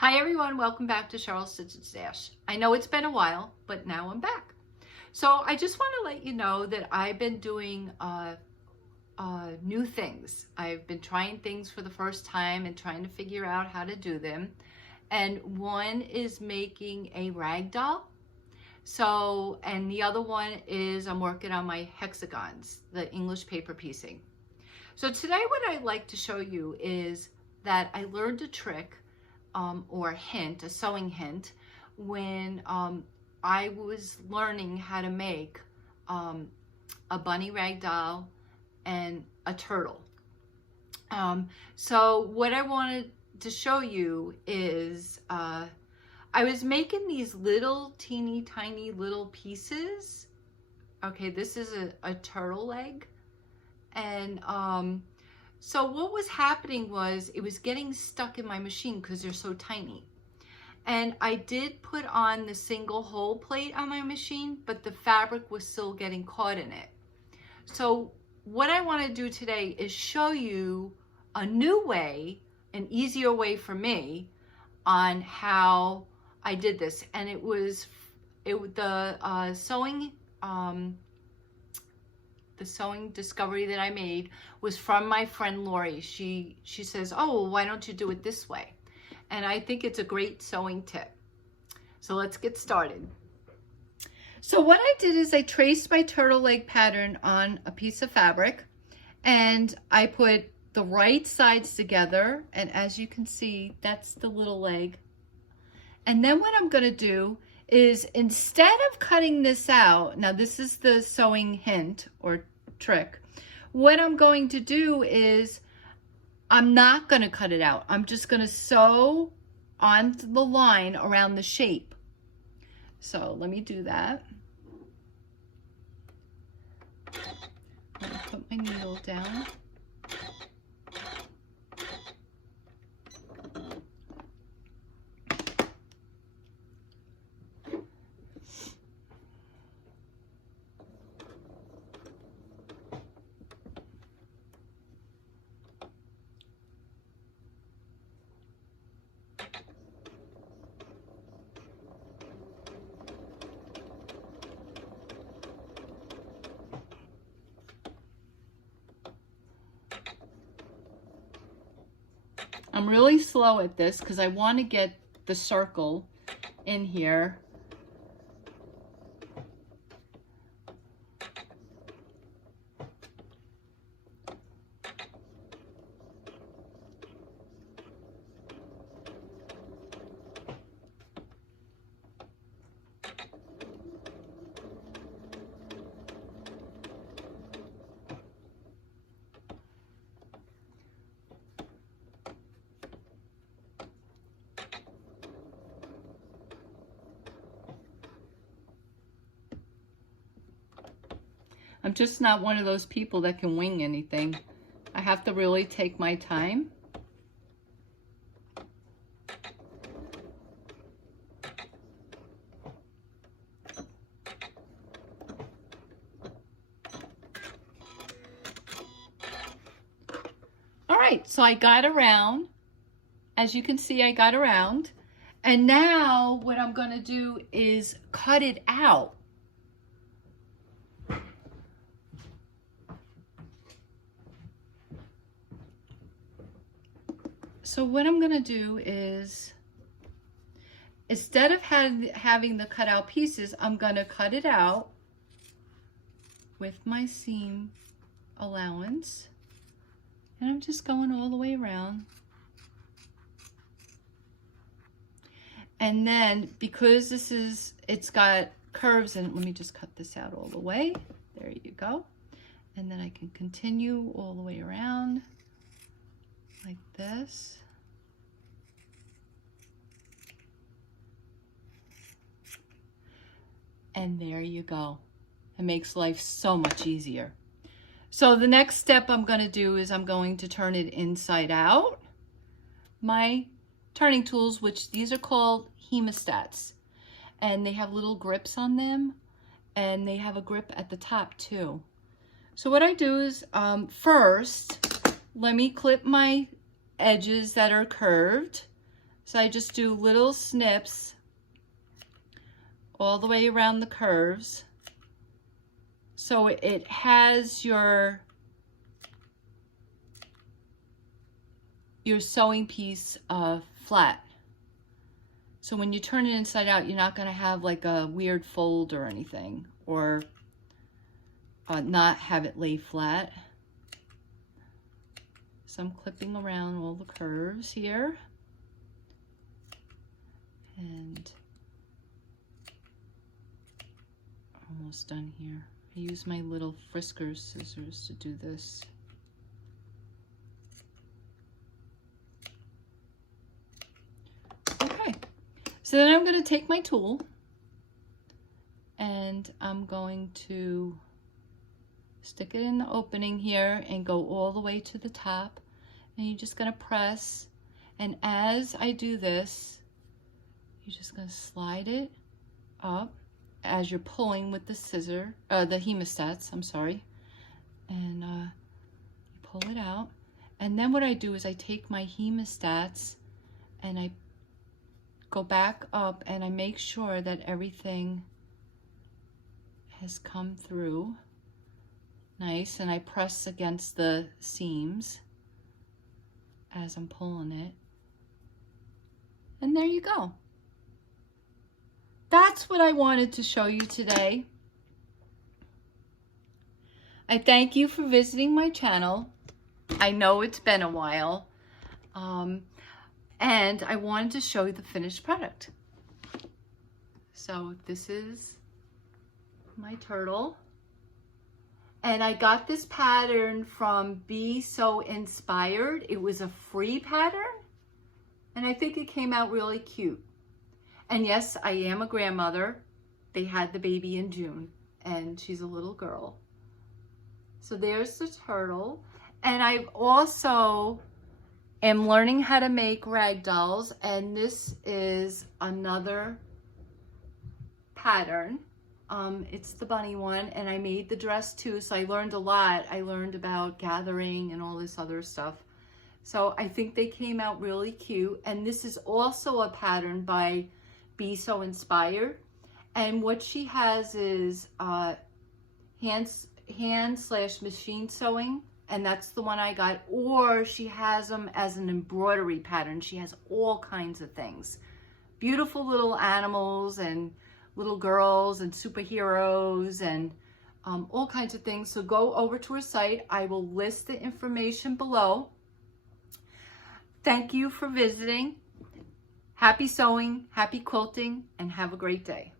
Hi everyone, welcome back to Cheryl's Stitch and Stash. I know it's been a while, but now I'm back. So I just want to let you know that I've been doing new things. I've been trying things for the first time and trying to figure out how to do them. And one is making a rag doll. So, and the other one is I'm working on my hexagons, the English paper piecing. So today what I'd like to show you is that I learned a trick or hint, a sewing hint, when I was learning how to make a bunny rag doll and a turtle. So what I wanted to show you is I was making these little teeny tiny little pieces. Okay, this is a turtle leg, and so what was happening was it was getting stuck in my machine because they're so tiny. And I did put on the single hole plate on my machine, but the fabric was still getting caught in it. So what I want to do today is show you a new way, an easier way for me on how I did this. And it was the sewing discovery that I made was from my friend Laurie. She says, oh, well, why don't you do it this way? And I think it's a great sewing tip. So let's get started. So what I did is I traced my turtle leg pattern on a piece of fabric, and I put the right sides together, and as you can see, that's the little leg. And then what I'm going to do is, instead of cutting this out, now this is the sewing hint or trick, what I'm going to do is I'm not going to cut it out. I'm just going to sew on the line around the shape. So let me do that. I'm going to put my needle down. I'm really slow at this because I want to get the circle in here. I'm just not one of those people that can wing anything. I have to really take my time. All right, so I got around. As you can see, I got around. And now what I'm going to do is cut it out. So what I'm going to do is, instead of having the cut out pieces, I'm going to cut it out with my seam allowance. And I'm just going all the way around. And then, because it's got curves in it, let me just cut this out all the way. There you go. And then I can continue all the way around like this. And there you go. It makes life so much easier. So the next step I'm going to do is I'm going to turn it inside out. My turning tools, which these are called hemostats, and they have little grips on them, and they have a grip at the top too. So what I do is first, let me clip my edges that are curved. So I just do little snips all the way around the curves. So it has your sewing piece flat. So when you turn it inside out, you're not going to have like a weird fold or anything, or not have it lay flat. So I'm clipping around all the curves here. And almost done here. I use my little Frisker scissors to do this. Okay, so then I'm going to take my tool and I'm going to stick it in the opening here and go all the way to the top, and you're just going to press, and as I do this, you're just going to slide it up as you're pulling with the scissor, the hemostats, I'm sorry, and you pull it out. And then what I do is I take my hemostats and I go back up and I make sure that everything has come through nice, and I press against the seams as I'm pulling it. And there you go. That's what I wanted to show you today. I thank you for visiting my channel. I know it's been a while. And I wanted to show you the finished product. So this is my turtle. And I got this pattern from Be So Inspired. It was a free pattern. And I think it came out really cute. And yes, I am a grandmother. They had the baby in June, and she's a little girl. So there's the turtle. And I also am learning how to make rag dolls, and this is another pattern. It's the bunny one, and I made the dress too, so I learned a lot. I learned about gathering and all this other stuff. So I think they came out really cute. And this is also a pattern by Be So Inspired, and what she has is hand/machine sewing, and that's the one I got, or she has them as an embroidery pattern. She has all kinds of things, beautiful little animals and little girls and superheroes and all kinds of things. So go over to her site. I will list the information below. Thank you for visiting. Happy sewing, happy quilting, and have a great day.